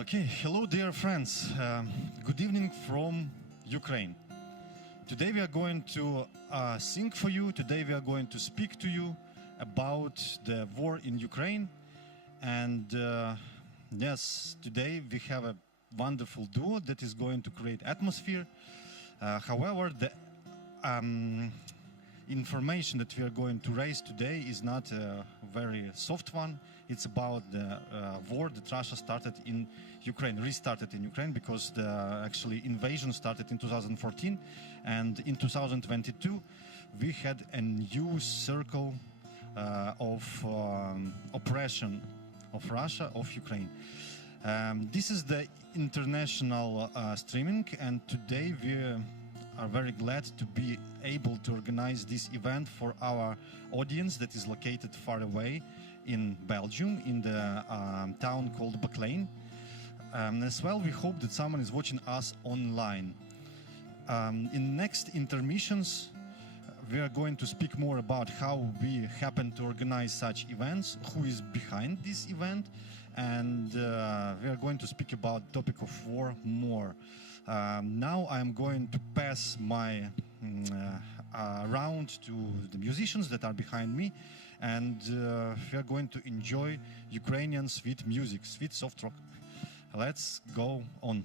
Okay, hello dear friends. Good evening from Ukraine. Today we are going to sing for you. Today we are going to speak to you about the war in Ukraine. And yes, today we have a wonderful duo that is going to create atmosphere. However, the information that we are going to raise today is not a very soft one. It's about the war that Russia started in Ukraine, restarted in Ukraine, because the actually invasion started in 2014, and in 2022 we had a new circle of oppression of Russia, of Ukraine. This is the international streaming, and today we are very glad to be able to organize this event for our audience that is located far away in Belgium, in the town called Baclain. As well, we hope that someone is watching us online. In next intermissions, we are going to speak more about how we happen to organize such events, who is behind this event, and we are going to speak about the topic of war more. Now I'm going to pass my round to the musicians that are behind me, and we are going to enjoy Ukrainian sweet music, sweet soft rock. Let's go on.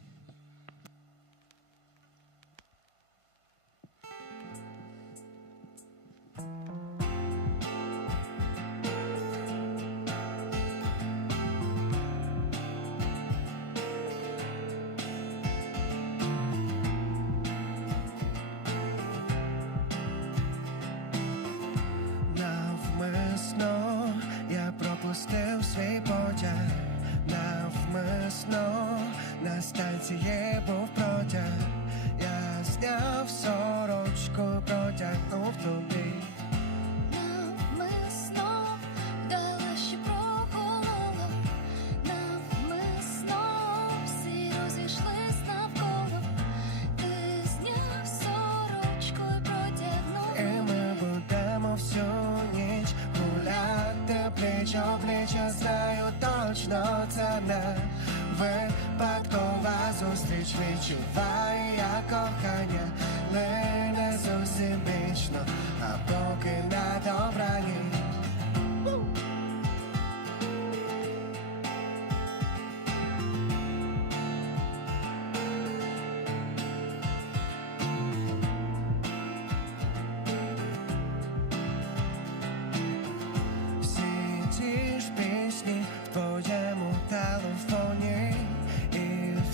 Навмисно я пропустив свій потяг, навмисно на станції був протяг. Я зняв сорочку, протягнув тобі. Навмисно вдала, що проколола, навмисно всі розійшлись навколо. Ти зняв сорочку і протягнув. І ми будемо всю ніч гуляти пліч-о-пліч. Я знаю точно, це не випадкова зустріч. Відчуваю я кохання, лине зовсім вічно, а поки на добраніч. Всі ті ж пісні в твоєму телефоні, і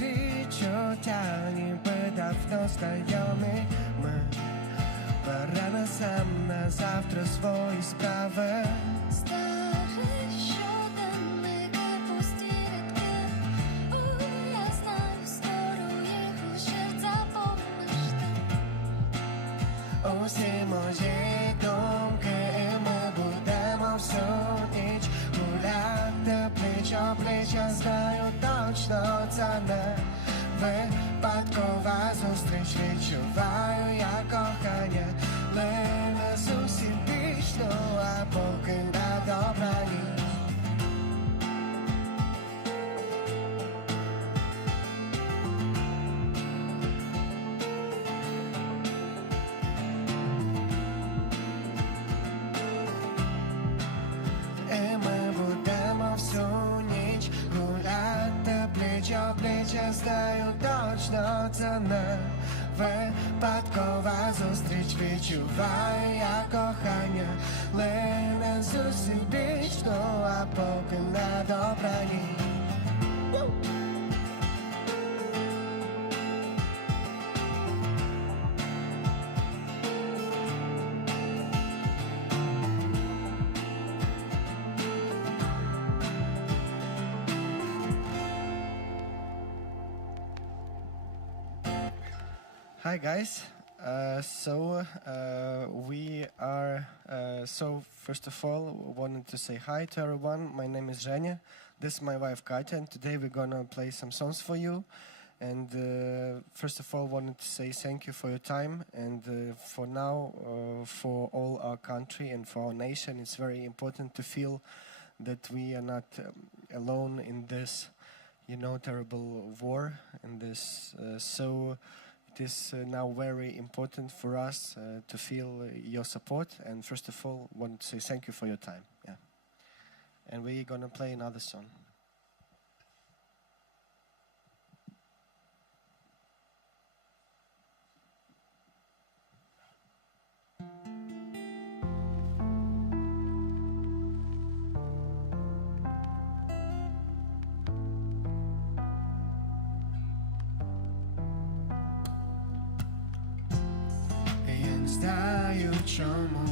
відчуття ніби давно знайомі. Ми перенесем на завтра свої справи. Старий щоденник і пусті рядки. Я знаю, скоро їх у серця помниш ти. Усі мої думки, і ми будемо всю ніч гуляти пліч-о-пліч. Я знаю точно, це не випадкова зустріч. Відчуваю я кохання, лине зовсім вічно, а поки на добраніч. І ми будемо всю ніч гуляти пліч-о-пліч. Я знаю точно, це не випадкова зустріч. Відчуваю я кохання, лине зовсім вічно, а поки на добраніч. Hi guys, we are, first of all, wanted to say hi to everyone. My name is Zhenya, this is my wife Katya, and today we're gonna play some songs for you. And first of all, wanted to say thank you for your time, and for now, for all our country and for our nation, it's very important to feel that we are not alone in this, terrible war in this. So it is now very important for us to feel your support. And first of all, want to say thank you for your time. Yeah. And we're gonna play another song. Я не знаю чому,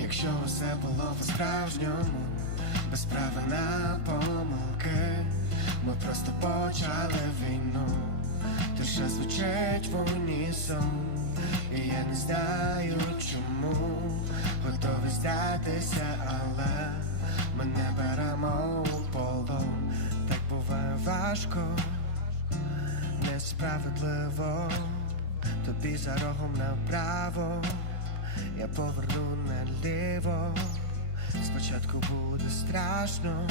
якщо усе було по-справжньому, без права на помилки, ми просто почали війну, тиша звучить в унісон, і я не знаю чому, готовий здатися, але ми не беремо у полон. Так буває важко, несправедливо. Тобі за рогом направо, я поверну наліво. Спочатку буде страшно,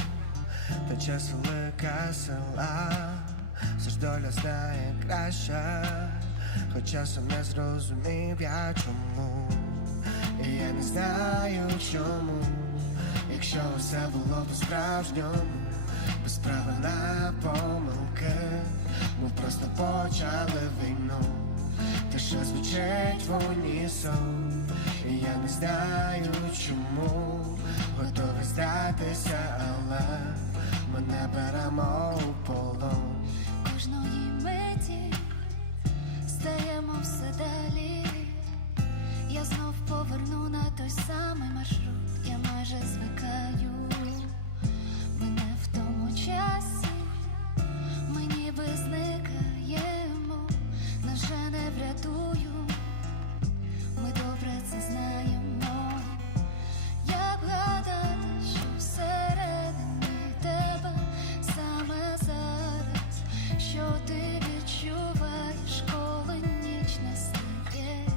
та час велика сила. Все ж доля знає краще, хоч часом не зрозумів я чому. І я не знаю чому, якщо усе було по-справжньому, без права на помилки, ми просто почали війну. Тиша звучить в унісон, і я не знаю чому, готовий здатися, але ми не беремо у полон. Кожної миті стаємо все далі. Я знов поверну на той самий маршрут. Я майже звикаю. Ми не в тому часі, ми ніби зникаємо. Нас вже не врятую, ми добре це знаємо. Як гадати, що всередині тебе саме зараз, що ти відчуваєш, коли ніч настає,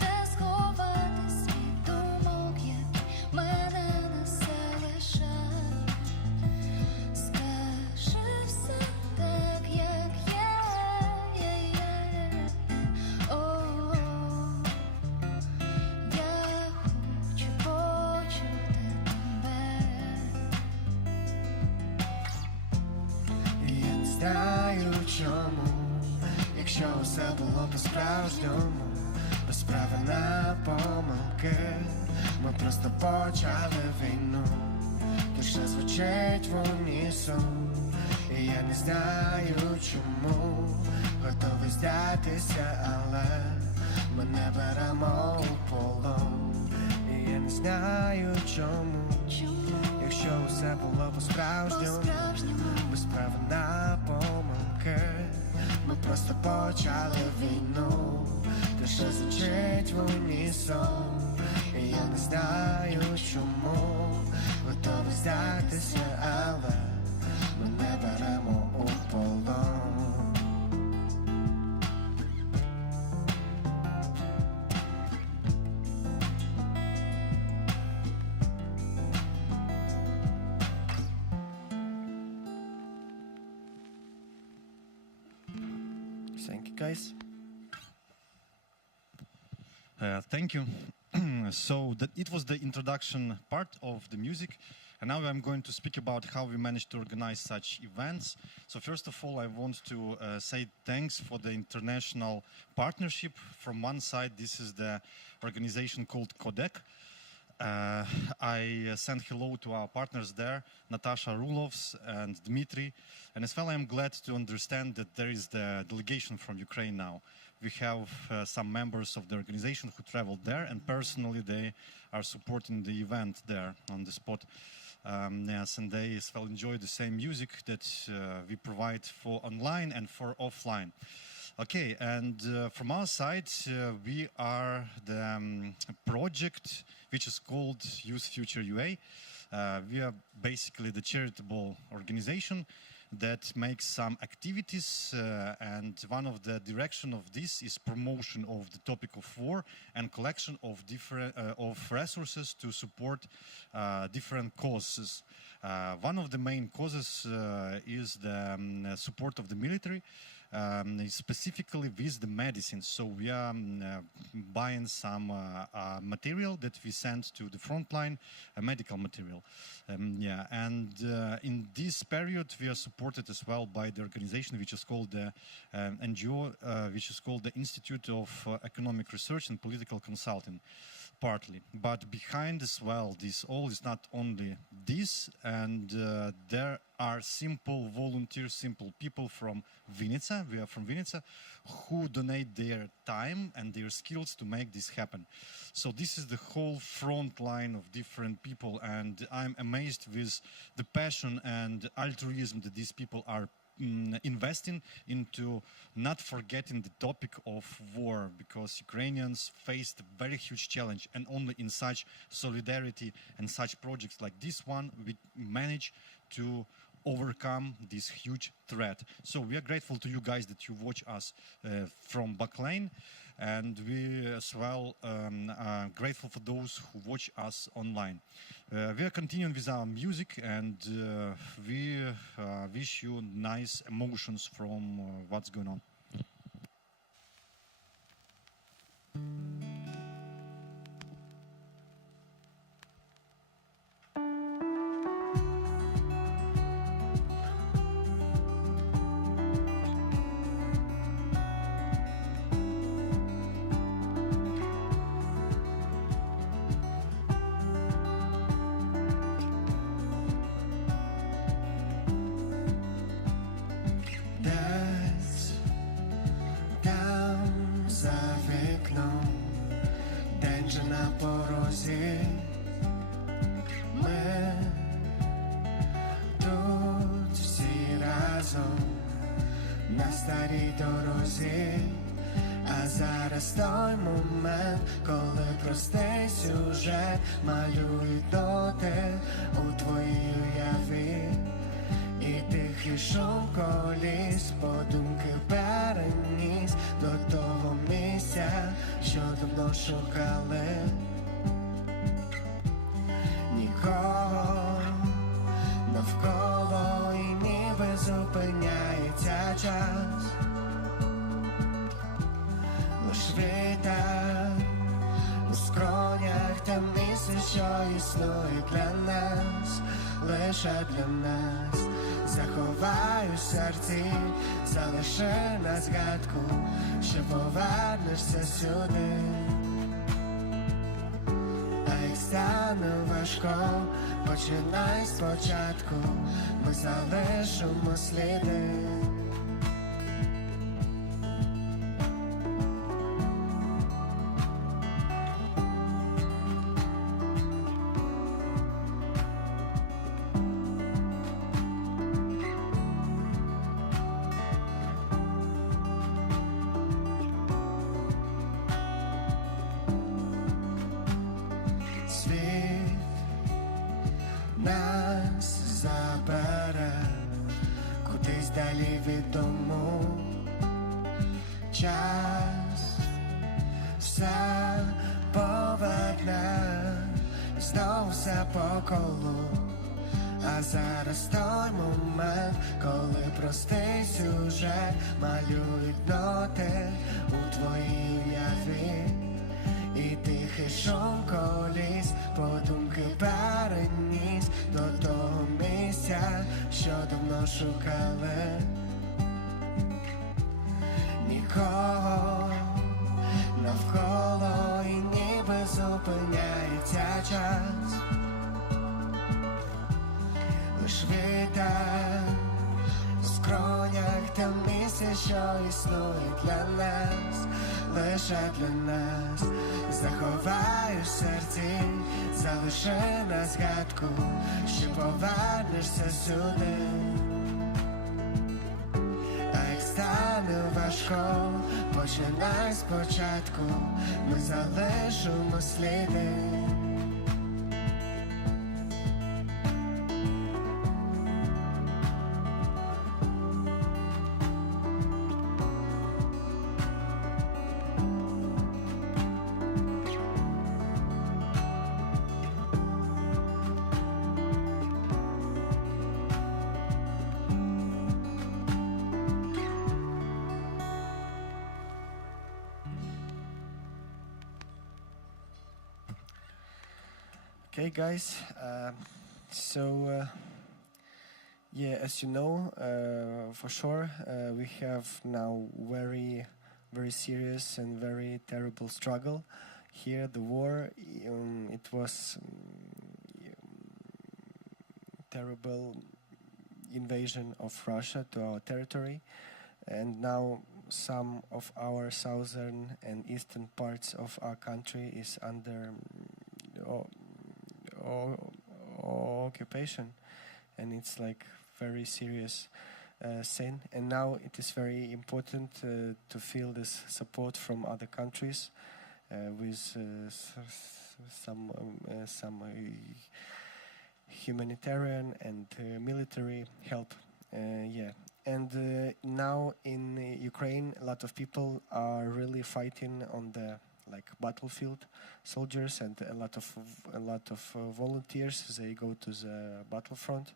де сховатись від думок, які мене не залишають. Скажи все так, як є. О, я хочу почути тебе. І я не знаю чому, якщо усе було по-справжньому, без права на помилки, ми просто почали війну. Тиша звучить в унісон, і я не знаю чому, готовий здатися, але ми не беремо у полон. І я не знаю чому, якщо усе було по-справжньому, без права на помилки, ми просто почали війну. Тиша звучить в унісон, і я не знаю чому, готовий здатися, але ми не беремо у полон. Thank you, guys. Thank you. So it was the introduction part of the music, and now I'm going to speak about how we managed to organize such events. So first of all, I want to say thanks for the international partnership. From one side, this is the organization called CODEC. I send hello to our partners there, Natasha Rulovs and Dmitry. And as well, I'm glad to understand that there is the delegation from Ukraine now. We have some members of the organization who traveled there, and personally they are supporting the event there on the spot. Yes, and they as well enjoy the same music that we provide for online and for offline. Okay, and from our side, we are the project which is called YouthFutureUA. We are basically the charitable organization that makes some activities, and one of the direction of this is promotion of the topic of war and collection of different of resources to support different causes. One of the main causes is the support of the military, specifically with the medicines. So we are buying some material that we send to the front line, medical material. In this period we are supported as well by the organization which is called the NGO, which is called the Institute of Economic Research and Political Consulting. Partly, but behind as well, this all is not only this, and there are simple volunteers, simple people from Vinnytsia. We are from Vinnytsia, who donate their time and their skills to make this happen. So this is the whole front line of different people, and I'm amazed with the passion and altruism that these people are investing into not forgetting the topic of war, because Ukrainians faced a very huge challenge, and only in such solidarity and such projects like this one we manage to overcome this huge threat. So we are grateful to you guys that you watch us from Baclain, and we as well are grateful for those who watch us online. We are continuing with our music, and we wish you nice emotions from what's going on. Ми тут всі разом на старій дорозі, а зараз той момент, коли простий сюжет малюють доти у твоїй уяві, і тихий шум коліс, подумки переніс до того місця, що давно шукали. Нікого навколо і ніби зупиняється час. Лиш вітер у скронях та місце, що існує для нас, лише для нас. Заховай у серці, залиши на згадку, що повернешся сюди. Стане важко, починай спочатку, ми залишимо сліди. Нас забере кудись далі від дому. Час все поверне, знов все по колу. А зараз той момент, коли простий сюжет малюють ноти у твоїй уяві, і тихий шум коліс, подумки переніс до того місця, що давно шукали. Нікого навколо і ніби зупиняється час. Лиш вітер у скронях та місце, що існує для нас, лише для нас. Заховай у серці, залиши на згадку, що повернешся сюди. А як стане важко, починай спочатку, ми залишимо сліди. Hey guys, yeah, as you know, for sure, we have now very serious and very terrible struggle here. The war, it was terrible invasion of Russia to our territory, and now some of our southern and eastern parts of our country is under occupation, and it's like very serious sin. And now it is very important to feel this support from other countries with some humanitarian and military help. Yeah. And now in Ukraine, a lot of people are really fighting on the battlefield, soldiers, and a lot of volunteers. They go to the battlefront,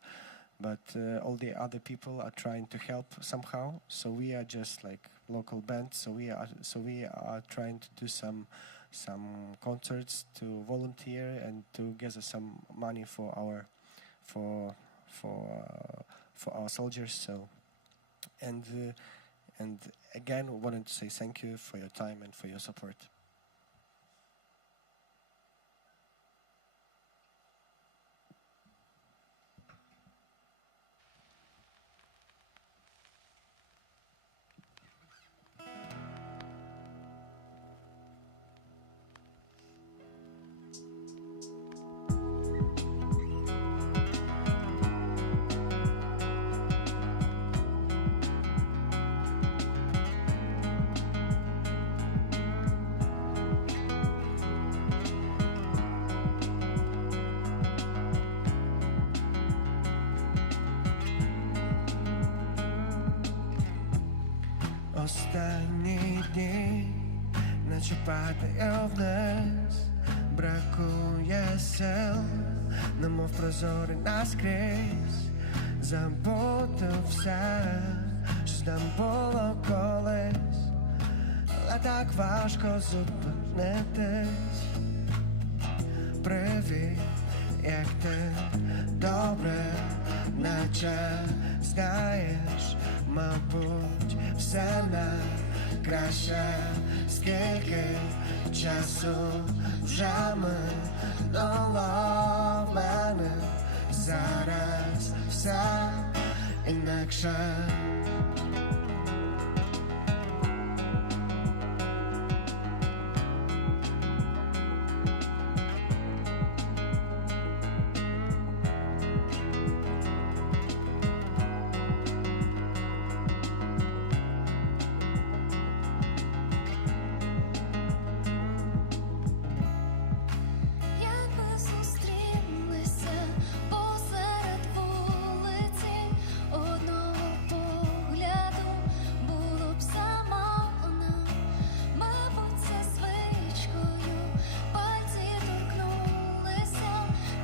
but all the other people are trying to help somehow. So we are just like local band. So we are trying to do some concerts, to volunteer, and to gather some money for our soldiers. So. And again, wanted to say thank you for your time and for your support. Останні дні, наче падає вниз, бракує сил, немов прозорий наскрізь, забути все, що там було колись, але так важко зупинитись. Привіт, як ти, добре, наче знаєш, мабуть, все на краще, скільки часу вже минуло в мене, зараз все інакше. Якби зустрілися посеред вулиці, одного погляду було б замало. Мабуть, це звичкою пальці торкнулися,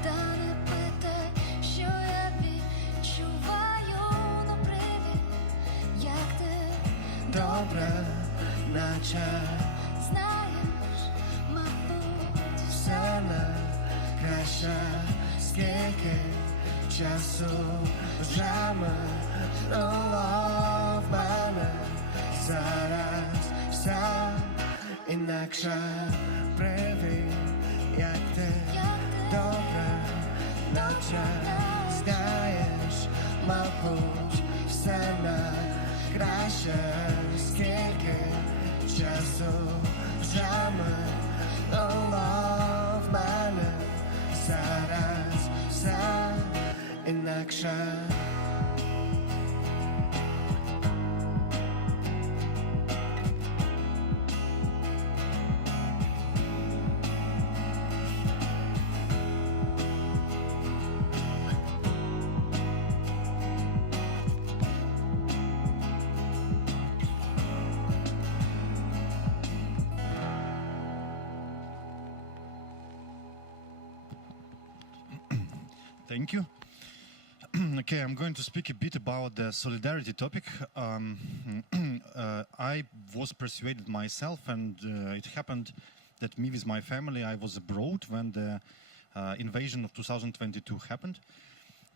та не питай, що я відчуваю. Ну привіт, як ти, Добре, наче знаєш, мабуть, все на краще, скільки часу вже минуло в мене, зараз все інакше. Привіт, як ти, добре, наче знаєш, мабуть, все на краще, скільки часу вже минуло в мене, зараз все інакше. Thank you. Okay, I'm going to speak a bit about the solidarity topic. I was persuaded myself, and it happened that me with my family, I was abroad when the invasion of 2022 happened.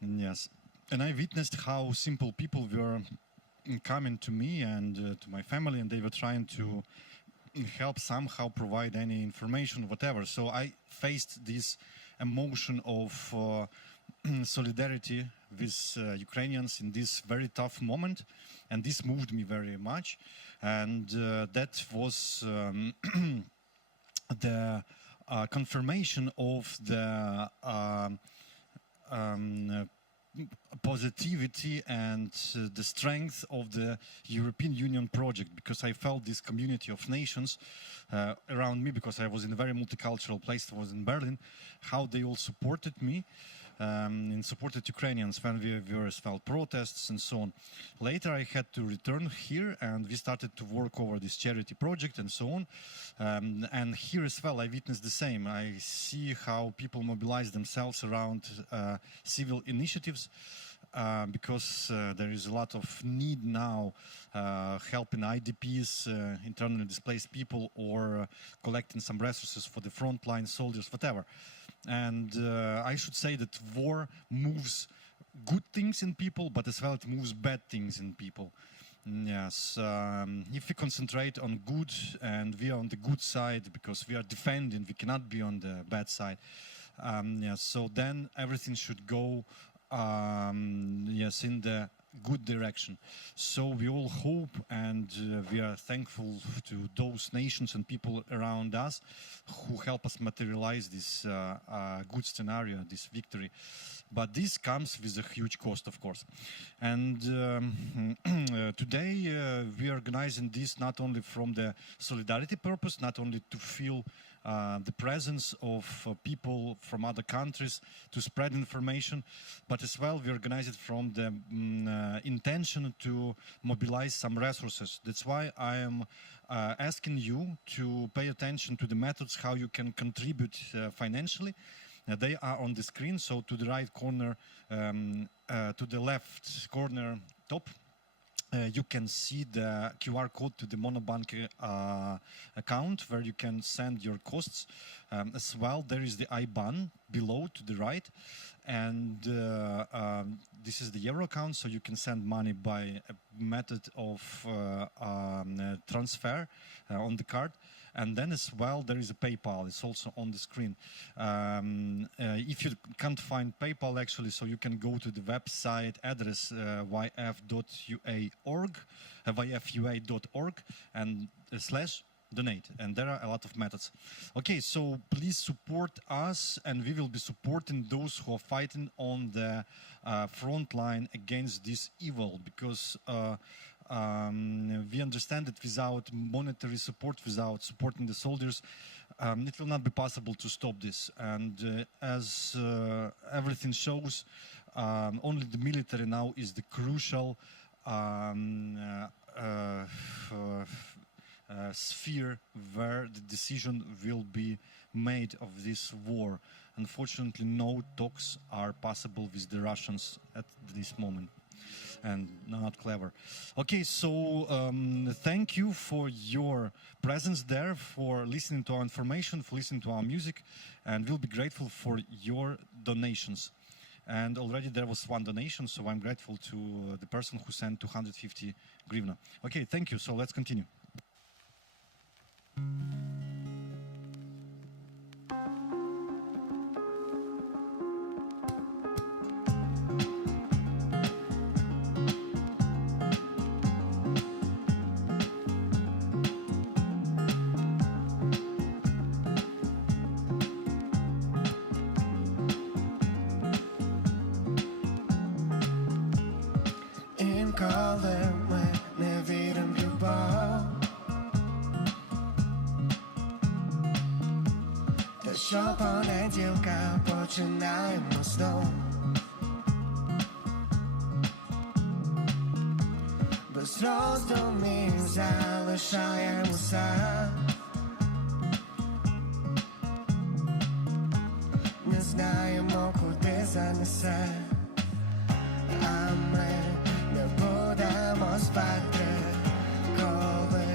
And yes, and I witnessed how simple people were coming to me and to my family, and they were trying to help somehow, provide any information, whatever. So I faced this emotion of solidarity with Ukrainians in this very tough moment, and this moved me very much. And that was the confirmation of the positivity and the strength of the European Union project, because I felt this community of nations around me, because I was in a very multicultural place. I was in Berlin, how they all supported me and supported Ukrainians when we felt protests and so on. Later I had to return here, and we started to work over this charity project and so on. And here as well I witnessed the same. I see how people mobilize themselves around civil initiatives, because there is a lot of need now, helping IDPs, internally displaced people, or collecting some resources for the frontline soldiers, whatever. And I should say that war moves good things in people, but as well it moves bad things in people. Yes, if we concentrate on good, and we are on the good side because we are defending, we cannot be on the bad side. Yes, so then everything should go yes, in the good direction. So we all hope, and we are thankful to those nations and people around us who help us materialize this good scenario, this victory. But this comes with a huge cost, of course. And today we are organizing this not only from the solidarity purpose, not only to feel the presence of people from other countries to spread information, but as well we organize it from the intention to mobilize some resources. That's why I am asking you to pay attention to the methods how you can contribute financially. They are on the screen, so to the right corner, to the left corner top, you can see the QR code to the Monobank account where you can send your costs. As well, there is the IBAN below to the right, and this is the Euro account, so you can send money by a method of transfer on the card. And then as well, there is a PayPal. It's also on the screen. If you can't find PayPal, actually, so you can go to the website address yf.ua.org and /donate. And there are a lot of methods. Okay, so please support us, and we will be supporting those who are fighting on the front line against this evil, because we understand that without monetary support, without supporting the soldiers, it will not be possible to stop this. And as everything shows, only the military now is the crucial sphere where the decision will be made of this war. Unfortunately, no talks are possible with the Russians at this moment, and not clever. Okay, so thank you for your presence there, for listening to our information, for listening to our music, and we'll be grateful for your donations. And already there was one donation, so I'm grateful to the person who sent 250 hryvnia. Okay, thank you. So let's continue. Інколи ми не віримо в любов, та щопонеділка починаємо знов. Без роздумів залишаємося, не знаємо, куди занесе, а ми не будемо спати, коли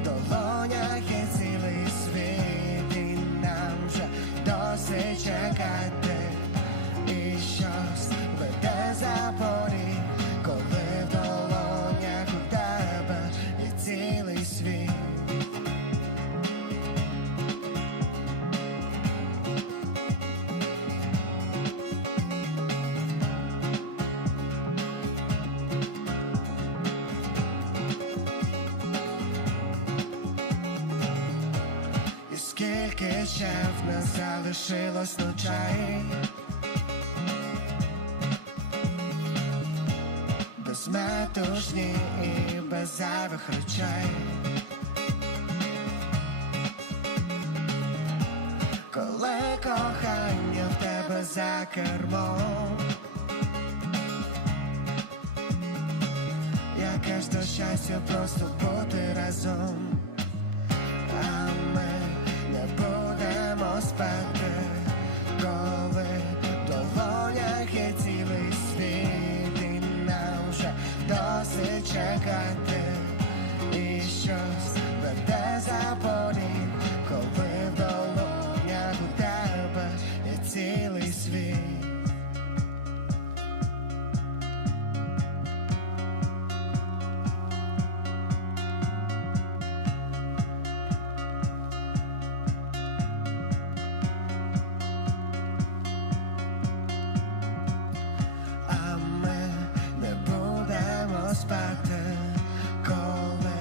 в долонях є цілий світ, і нам вже досить чекати. Скільки ще в нас залишилось ночей, безметушні і без зайвих речей. Коли кохання в тебе за кермом, яке ж то щастя просто бути разом. А ми не будемо спати, коли в долонях є цілий світ, і нам вже досить чекати, і щось веде за поріг, коли в долонях у тебе є цілий світ. Спати, коли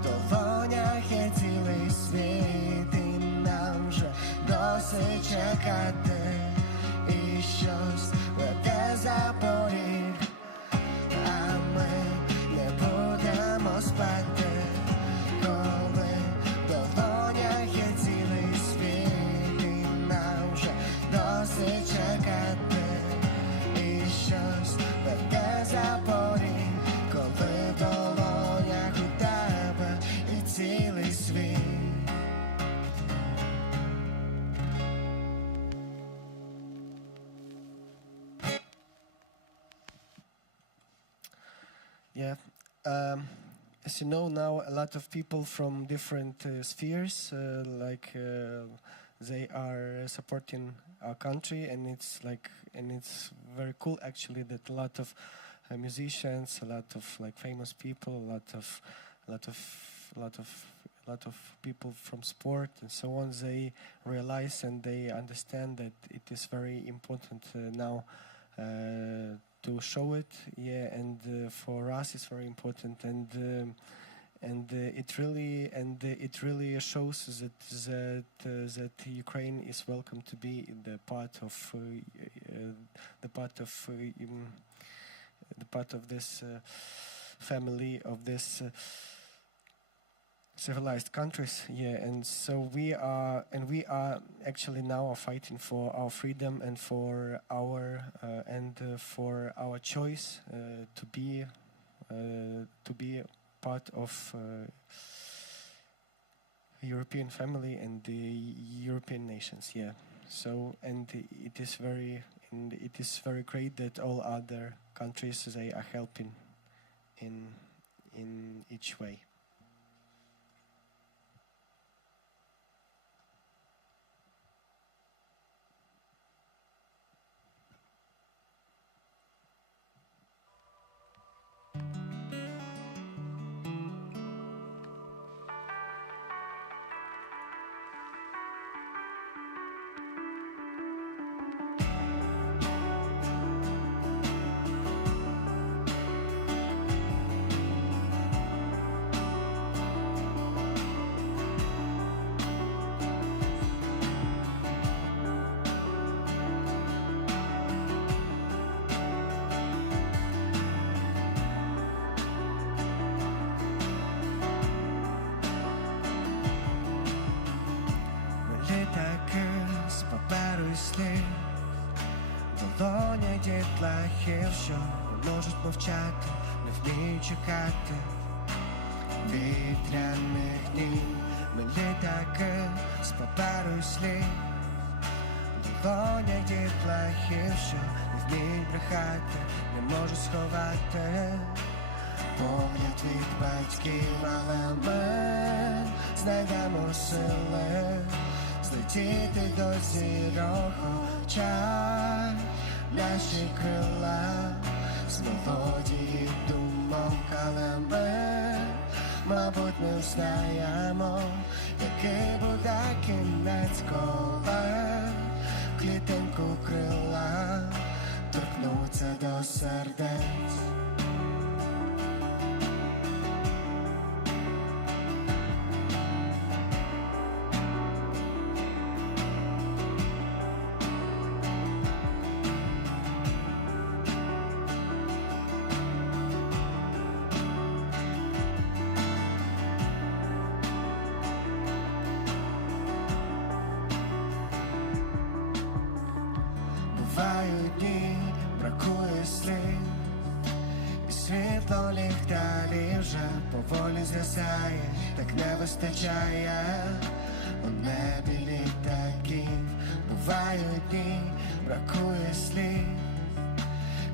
в долонях є цілий світ, і нам вже досить чекати, і щось веде за поріг. А ми не будемо спати, коли в долонях є цілий світ, і нам вже досить чекати, і щось веде за поріг. Коли в долонях у тебе і цілий світ. Yeah. As you know now, a lot of people from different spheres, they are supporting our country, and it's very cool actually that a lot of musicians, a lot of famous people, a lot of people from sport and so on, they realize and they understand that it is very important now to show it, and for us it's very important, and it really shows that Ukraine is welcome to be the part of this family of this civilized countries, and so we are actually now fighting for our freedom and for our choice to be part of European family and the European nations. So it is very great that all other countries, they are helping in each way. Долоня дітлахів, що не можуть мовчати, не вміють чекати вітряних днів. Ми літаки з паперу і слів. Долоня дітлахів, що не вміють брехати, не можуть сховати погляд від батьків, але ми знайдемо сили злетіти до зірок очах, наші крила з мелодії думок, але ми, мабуть, не знаємо, який буде кінець, коли клітинку крила торкнуться до сердець. поволі згасає, так не вистачає. У небі літаків бувають дні, бракує слів.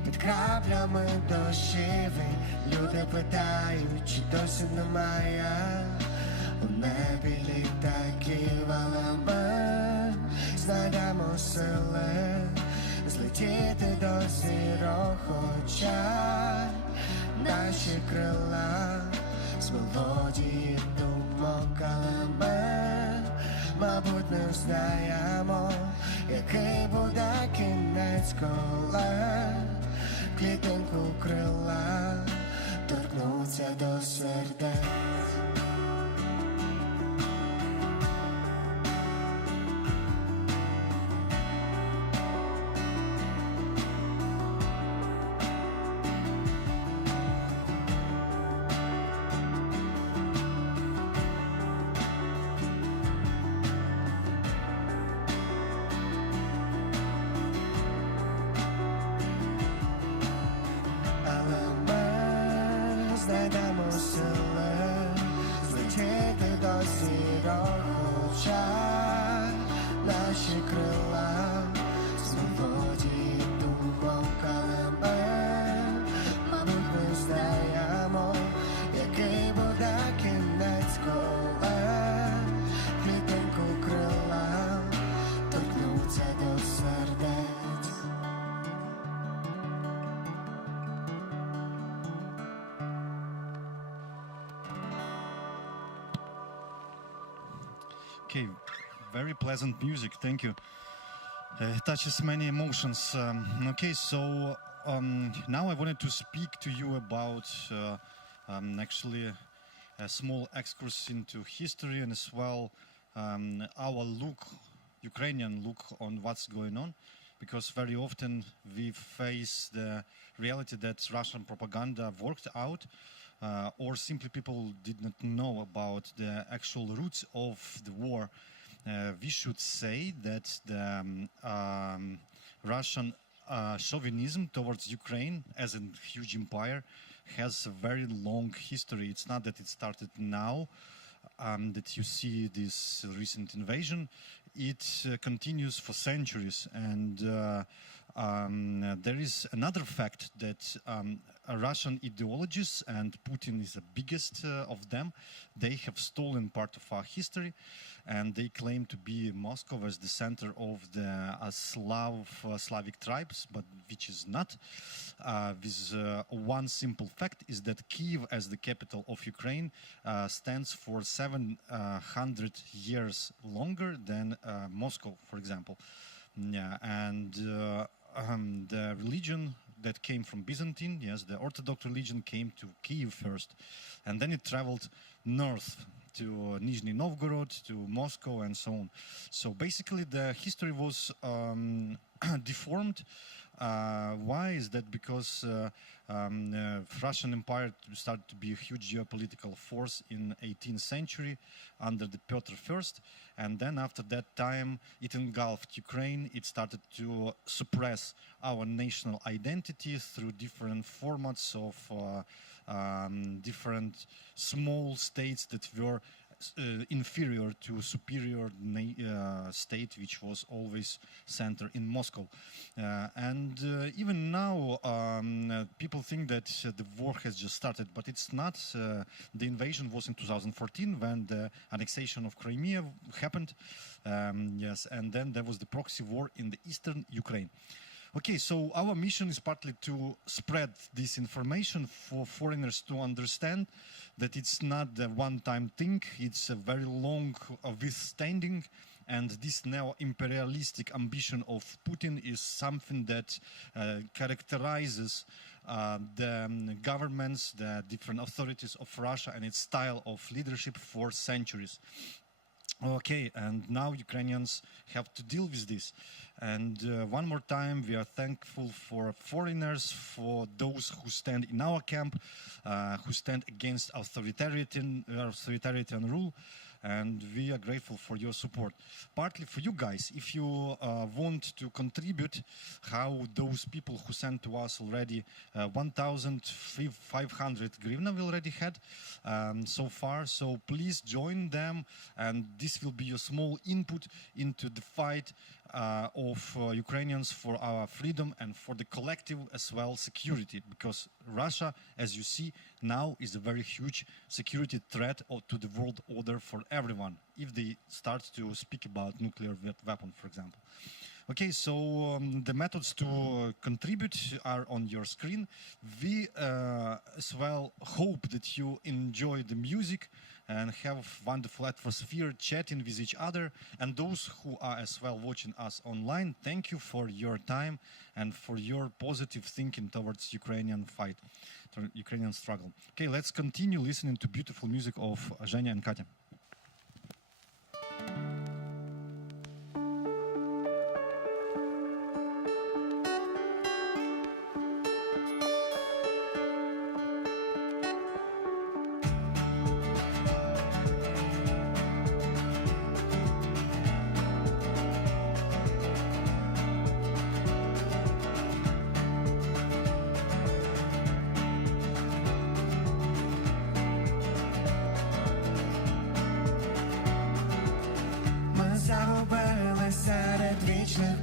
Під краплями дощові люди питають, чи досі немає у небі літаків, але ми знайдемо сили злетіти до зірок, хоча наші крила з мелодії думок, але ми, мабуть, не знаємо, який буде кінець, коли клітинку крила торкнуться до сердець. Знайдемо сили злетіти до зірок, хоча наші крила з мелодії думок, але ми, мабуть, не знаємо, який буде кінець, коли клітинку крила торкнуться до сердець. Okay, very pleasant music, thank you. Touches many emotions. Okay, so now I wanted to speak to you about actually a small excursus into history and as well our look, Ukrainian look on what's going on, because very often we face the reality that Russian propaganda worked out, or simply people did not know about the actual roots of the war. We should say that the Russian chauvinism towards Ukraine as a huge empire has a very long history. It's not that it started now, that you see this recent invasion. It continues for centuries, and there is another fact that Russian ideologies, and Putin is the biggest of them, they have stolen part of our history, and they claim to be Moscow as the center of the Slavic tribes, but which is not. With one simple fact is that Kiev, as the capital of Ukraine, stands for 700 years longer than Moscow, for example. Yeah, and the religion that came from Byzantine, yes, the Orthodox religion came to Kiev first, and then it traveled north to Nizhny Novgorod, to Moscow, and so on. So basically the history was deformed. Why is that? Because Russian Empire started to be a huge geopolitical force in 18th century under the Piotr I, and then after that time it engulfed Ukraine. It started to suppress our national identity through different formats of different small states that were inferior to superior state, which was always centered in Moscow. And even now, people think that the war has just started, but it's not. The invasion was in 2014 when the annexation of Crimea happened. Yes, and then there was the proxy war in the eastern Ukraine. Okay, so our mission is partly to spread this information for foreigners to understand that it's not a one-time thing, it's a very long withstanding, and this neo-imperialistic ambition of Putin is something that characterizes the governments, the different authorities of Russia and its style of leadership for centuries. Okay, and now Ukrainians have to deal with this. And one more time, we are thankful for foreigners, for those who stand in our camp, who stand against authoritarian rule. and we are grateful for your support. Partly for you guys, if you want to contribute, how those people who sent to us already 1,500 hryvnia we already had so far, so please join them, and this will be a small input into the fight of Ukrainians for our freedom and for the collective as well security, because Russia, as you see now, is a very huge security threat to the world order for everyone if they start to speak about nuclear weapon, for example. Okay, so the methods to contribute are on your screen. We as well hope that you enjoy the music and have wonderful atmosphere chatting with each other. And those who are as well watching us online, thank you for your time and for your positive thinking towards Ukrainian fight, Ukrainian struggle. Okay, let's continue listening to beautiful music of Zhenya and Katya.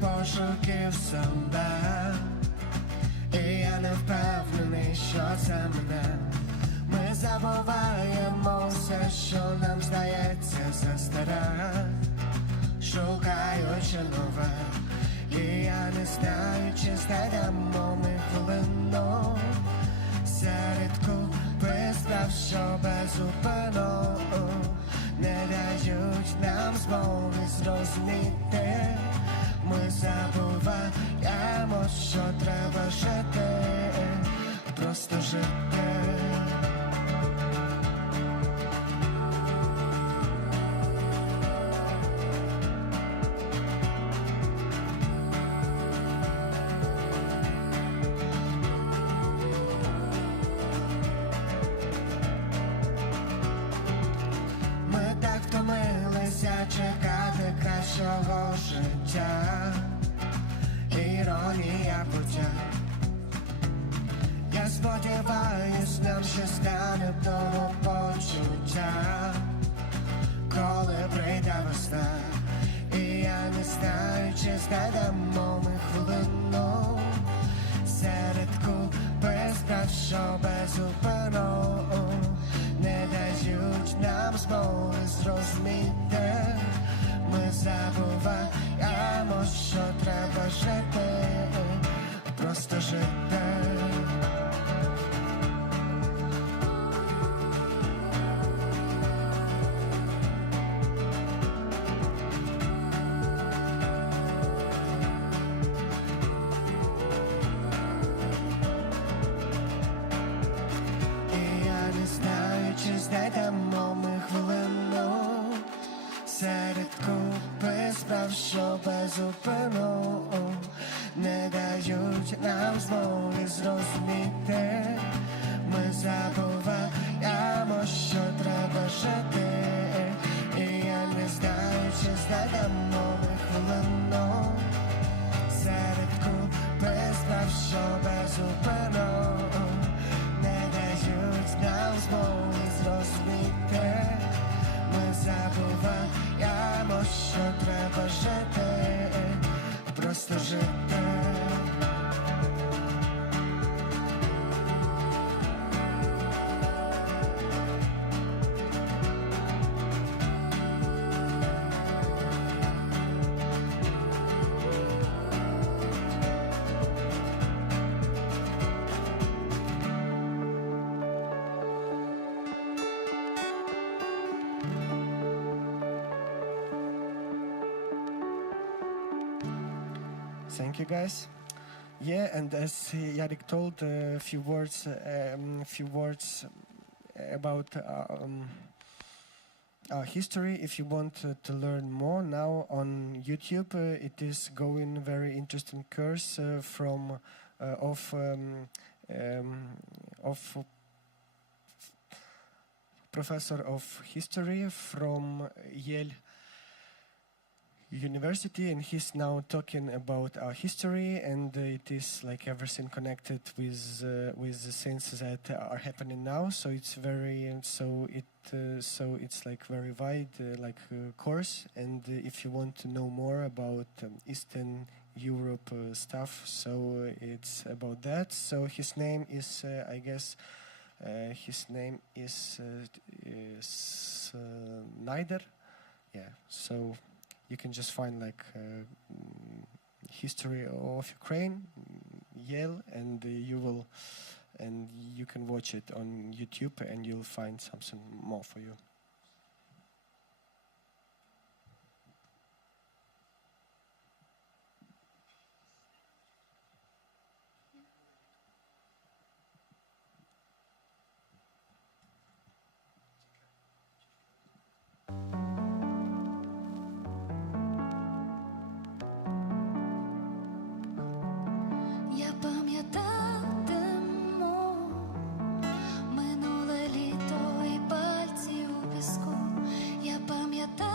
Пошуків себе, і я не впевнений, що це мене. Ми забуваємо все, що нам здається за старе, шукаючи нове. І я не знаю, чи знайдемо ми хвилину серед купи справ, що безупинно не дають нам змоги зрозуміти. Ми забуваємо, що треба жити, просто жити. Ми так втомилися чекати кращого життя. Іронія буття. Я сподіваюсь, нам ще стане того почуття, коли прийде весна. І я не знаю, чи знайдемо ми хвилину серед купи справ, що безупинно не дають нам змоги зрозуміти. Ми забуваємо, що треба жити, просто жити. І я не знаю, чи знайдемо ми хвилину серед купи справ, що безупинно не дають нам змоги зрозуміти. Ми забуваємо, що треба жити. І я не знаю, чи знайдемо ми хвилину серед купи справ, що безупинно не дають нам змоги зрозуміти. Ми забуваємо, що треба жити, просто жити. Thank you, guys. Yeah, and as Jarek told, a few words about our history. If you want to learn more now on YouTube, it is going very interesting course of professor of history from Yale University, and he's now talking about our history, and it is like everything connected with the things that are happening now. So it's very so it's like very wide course, and if you want to know more about Eastern Europe stuff, so it's about that. So his name is I guess his name is Snyder. Yeah. So you can just find like history of Ukraine, Yale, and you can watch it on YouTube, and you'll find something more for you. Я пам'ятатиму минуле літо і пальці у піску. Я пам'ятатиму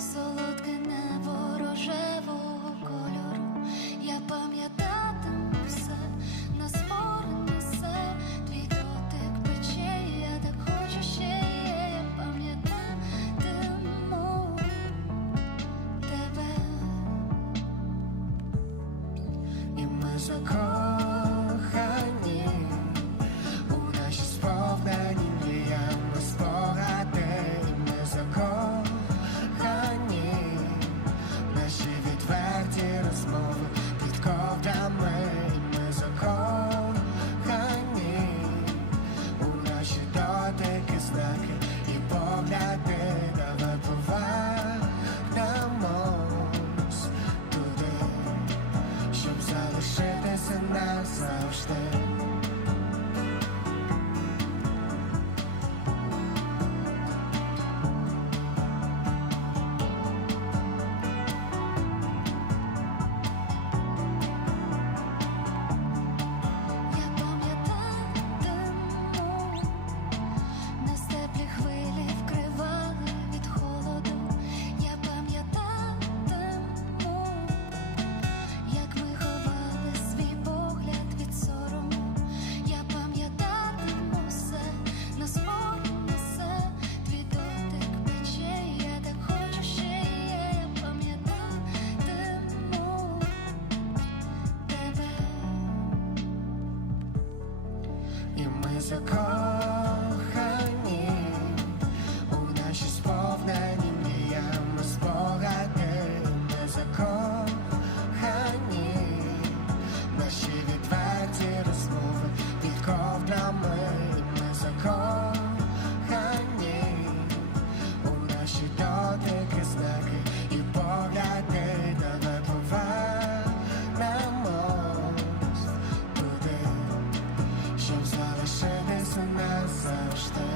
солодке небо рожевого кольору. Я пам'ятатиму все, нас поряд несе, твій дотик пече, я так хочу ще є. Я пам'ятатиму тебе. І ми закохані у наші сповнені мріями спогади. Ми закохані, наші відверті розмови під ковдрами. Ми закохані у наші дотики, знаки і погляди. Давай повернемось туди, щоб залишитися назавжди. Я пам'ятатиму, нас теплі хвилі вкривали від холоду. Я пам'ятатиму, як ми ховали свій погляд від сорому. Я пам'ятатиму все, нас поряд несе, твій дотик пече, я так хочу ще є. Я пам'ятатиму тебе. І ми закохані у наші сповнені мріями спогади. Ми закохані, наші відверті розмови під ковдрами. Ми закохані у наші дотики, знаки і погляди. Давай повернемось туди, щоб залишитися назавжди.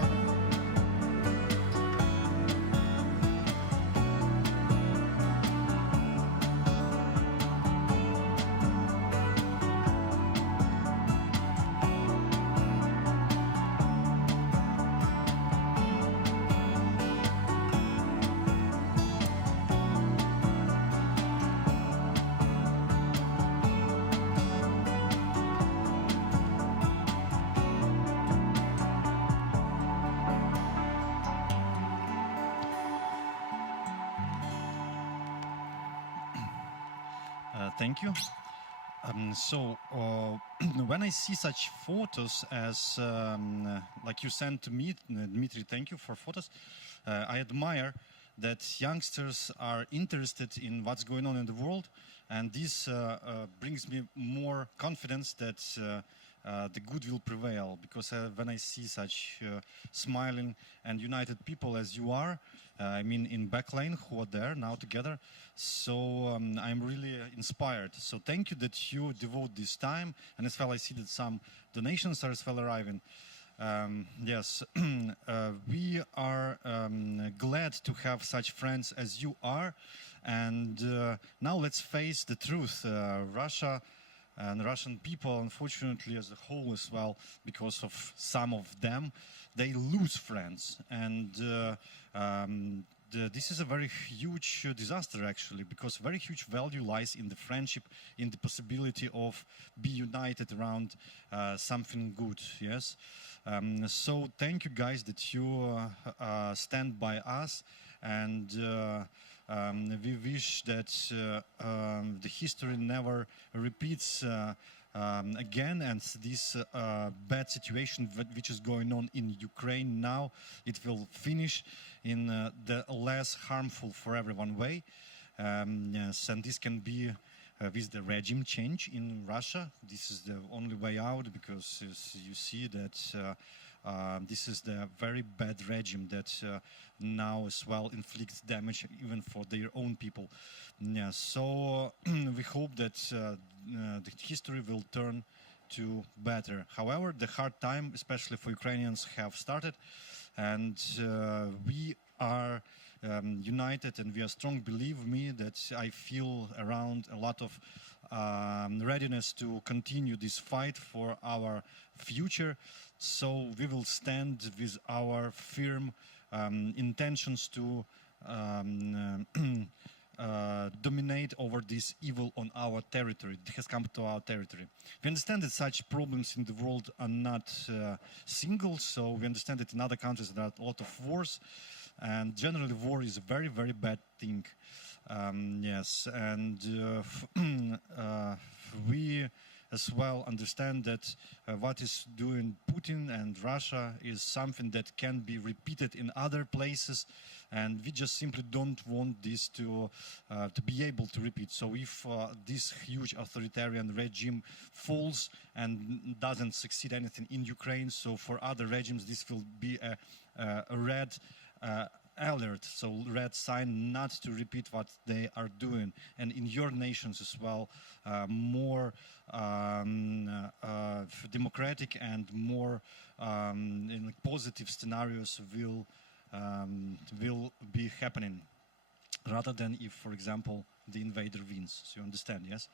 Thank you. When I see such photos as like you sent to me, Dmitry, thank you for photos. I admire that youngsters are interested in what's going on in the world, and this brings me more confidence that the good will prevail. Because when I see such smiling and united people as you are, I mean in Baclain, who are there now together, so I'm really inspired. So thank you that you devote this time, and as well I see that some donations are as well arriving. Yes, we are glad to have such friends as you are, and now let's face the truth. Russia And Russian people, unfortunately, as a whole as well, because of some of them, they lose friends. And this is a very huge disaster, actually, because very huge value lies in the friendship, in the possibility of be united around something good, yes? So thank you, guys, that you stand by us, and we wish that the history never repeats again, and this bad situation which is going on in Ukraine now, it will finish in the less harmful for everyone way. Yes, and this can be with the regime change in Russia. This is the only way out, because you see that this is the very bad regime that now as well inflicts damage even for their own people. Yeah, so we hope that the history will turn to better. However, the hard time, especially for Ukrainians, have started, and we are united, and we are strong. Believe me that I feel around a lot of readiness to continue this fight for our future. So we will stand with our firm intentions to dominate over this evil on our territory. It has come to our territory. We understand that such problems in the world are not single, so we understand that in other countries there are a lot of wars, and generally war is a very, very bad thing. Yes, and we as well understand that what is doing Putin and Russia is something that can be repeated in other places, and we just simply don't want this to be able to repeat. So if this huge authoritarian regime falls and doesn't succeed anything in Ukraine, so for other regimes this will be a red alert, so red sign not to repeat what they are doing. And in your nations as well, more democratic and more in positive scenarios will be happening, rather than if, for example, the invader wins. So you understand, yes?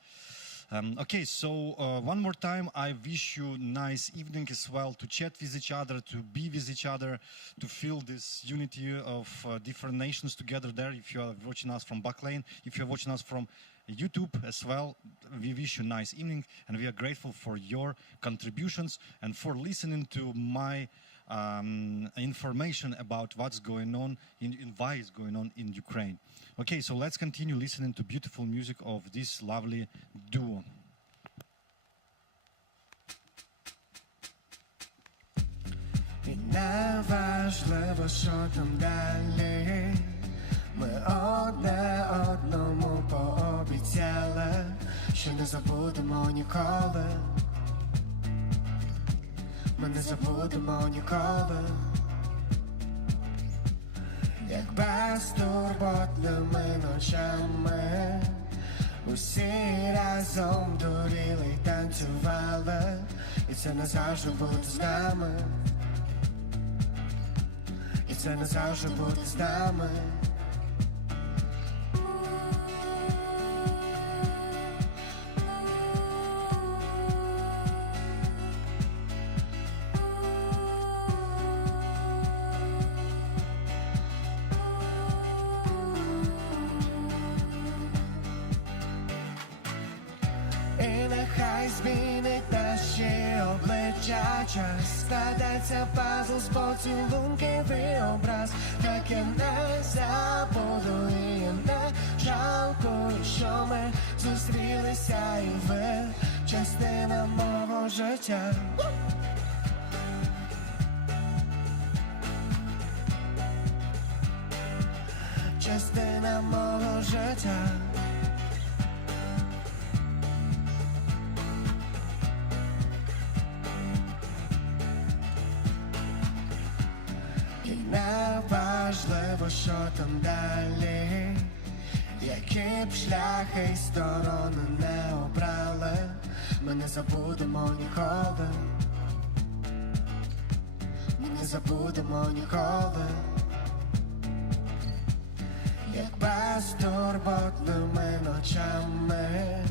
Okay, so one more time, I wish you nice evening as well, to chat with each other, to be with each other, to feel this unity of different nations together there. If you are watching us from Baclain, if you are watching us from YouTube as well, we wish you nice evening, and we are grateful for your contributions and for listening to my information about what's going on and why it's going on in Ukraine. Okay, so let's continue listening to beautiful music of this lovely duo. І не важливо, що там далі. Ми одне одному пообіцяли, що не забудемо ніколи. Ми не забудемо ніколи. Як безтурботними ночами усі разом дуріли й танцювали, і це назавжди буде з нами. І це назавжди буде з нами. Змінить наші обличчя час, складеться пазл з поцілунків і образ. Так я не забуду і я не жалкую, що ми зустрілися, і ви частина мого життя. Частина мого життя. Неважливо, що там далі, які б шляхи й сторони не обрали, ми не забудемо ніколи. Ми не забудемо ніколи. Як безтурботними ночами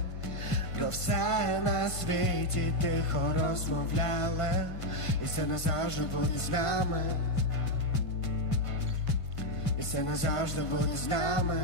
про все на світі тихо розмовляли, і це назавжди буде з нами, і це назавжди буде з нами.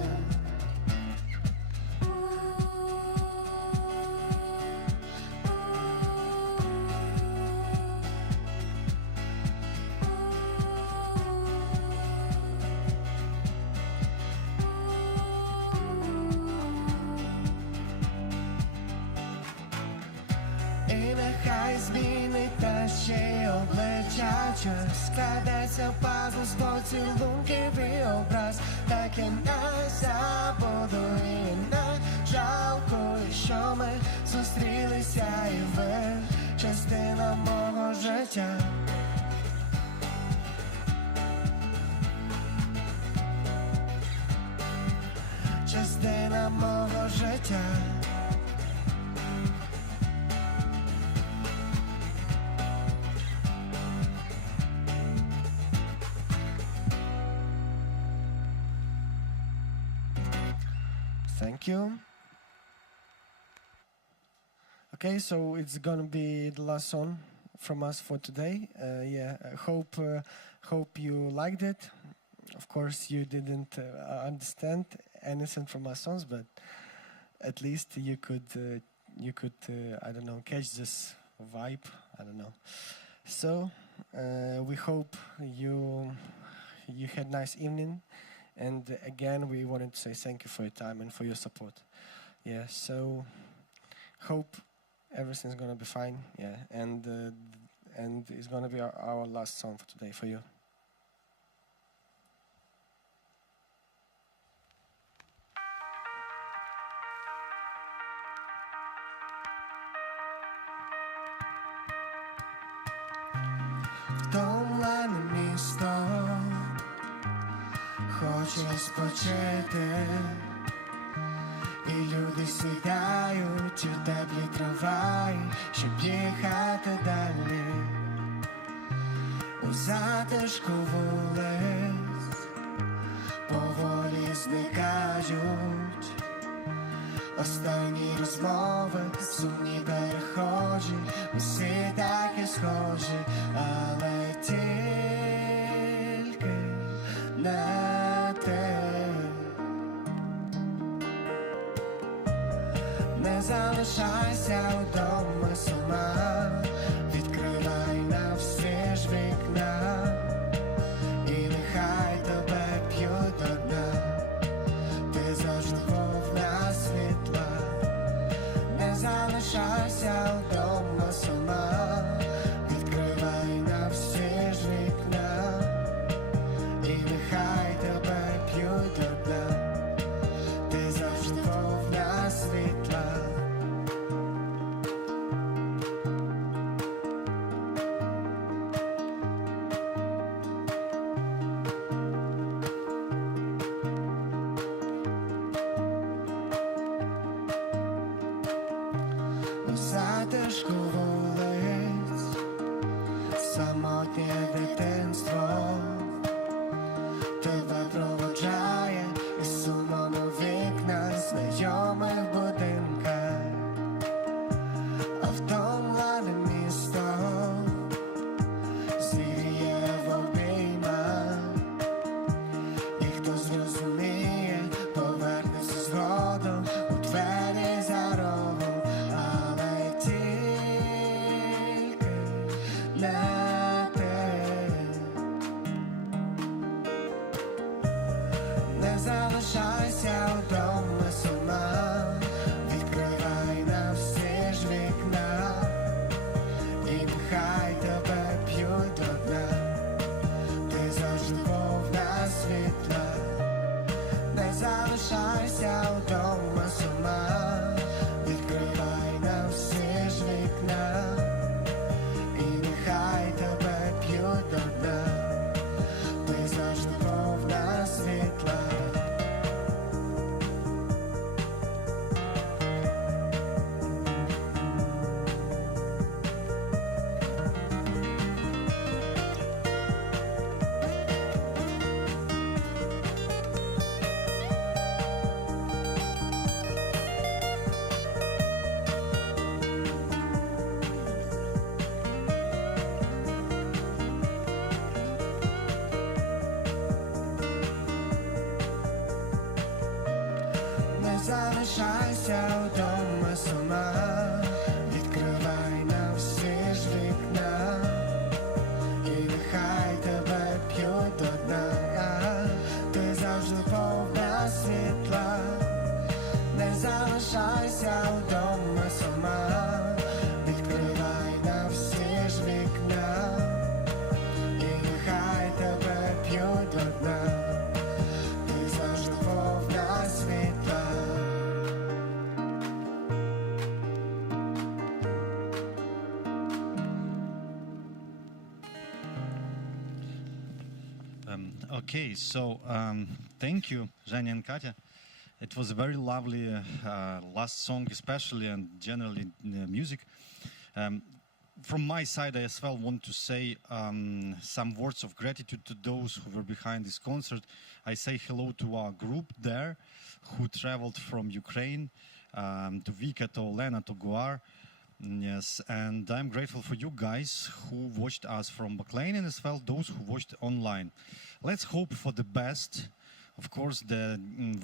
Нехай змінить наші обличчя, час складеться в пазл з поцілунків і образ, так я не забуду і не жалкую, що ми зустрілися, і ви частина мого життя. Частина мого життя. Thank you. Okay, so it's gonna be the last song from us for today. Hope you liked it. Of course, you didn't understand anything from our songs, but at least you could I don't know, catch this vibe. I don't know. So we hope you had a nice evening. And again, we wanted to say thank you for your time and for your support. Yeah, so hope everything's gonna be fine. Yeah, and it's gonna be our last song for today for you. Втомлене місто хоче спочити, і люди сідають у теплі трамваї, щоб їхати далі. У затишку вулиць поволі зникають останні розмови, сумні перехожі, усі такі схожі, але тільки не ти. Не залишайся вдома сама, відкривай на всі ж вікна, і нехай тебе п'ють до дна, ти завжди повна світла. Не залишайся вдома сама, відкривай на всі ж вікна, і нехай тебе п'ють до дна, ти завжди повна світла. У затишку вулиць самотнє дитинство тебе проводжає, і сумом у вікнах знайомих будинках, а втомлене місто зігріє в обіймах, і хто зрозуміє, повернеться згодом у двері за рогом, але тільки не ти. залишайся вдома сама, відкривай на всі ж вікна, і нехай тебе п'ють до дна, ти завжди повна світла, не залишайся вдома сама, відкривай на всі ж вікна, і нехай тебе п'ють до дна. Okay, so thank you, Zhenya and Katya. It was a very lovely last song, especially, and generally music. From my side, I as well want to say some words of gratitude to those who were behind this concert. I say hello to our group there, who traveled from Ukraine, to Vika, to Olena, to Goar. Yes, and I'm grateful for you guys who watched us from Baclain, and as well those who watched online. Let's hope for the best. Of course, the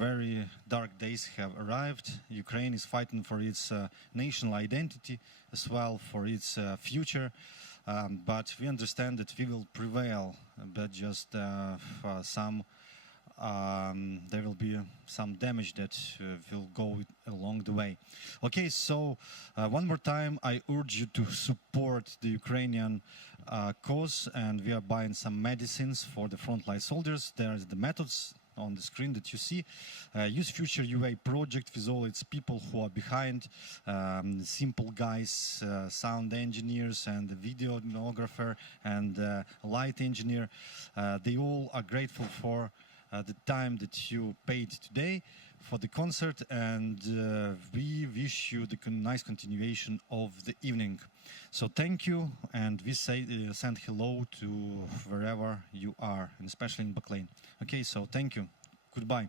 very dark days have arrived. Ukraine is fighting for its national identity, as well for its future. But we understand that we will prevail, but just there will be some damage that will go along the way. Okay, so one more time, I urge you to support the Ukrainian cause, and we are buying some medicines for the frontline soldiers. There are the methods on the screen that you see. YouthFutureUA project with all its people who are behind, simple guys, sound engineers and the videographer and light engineer. They all are grateful for the time that you paid today for the concert, and we wish you the nice continuation of the evening. So thank you, and we send hello to wherever you are, and especially in Baclain. Okay, so thank you. Goodbye.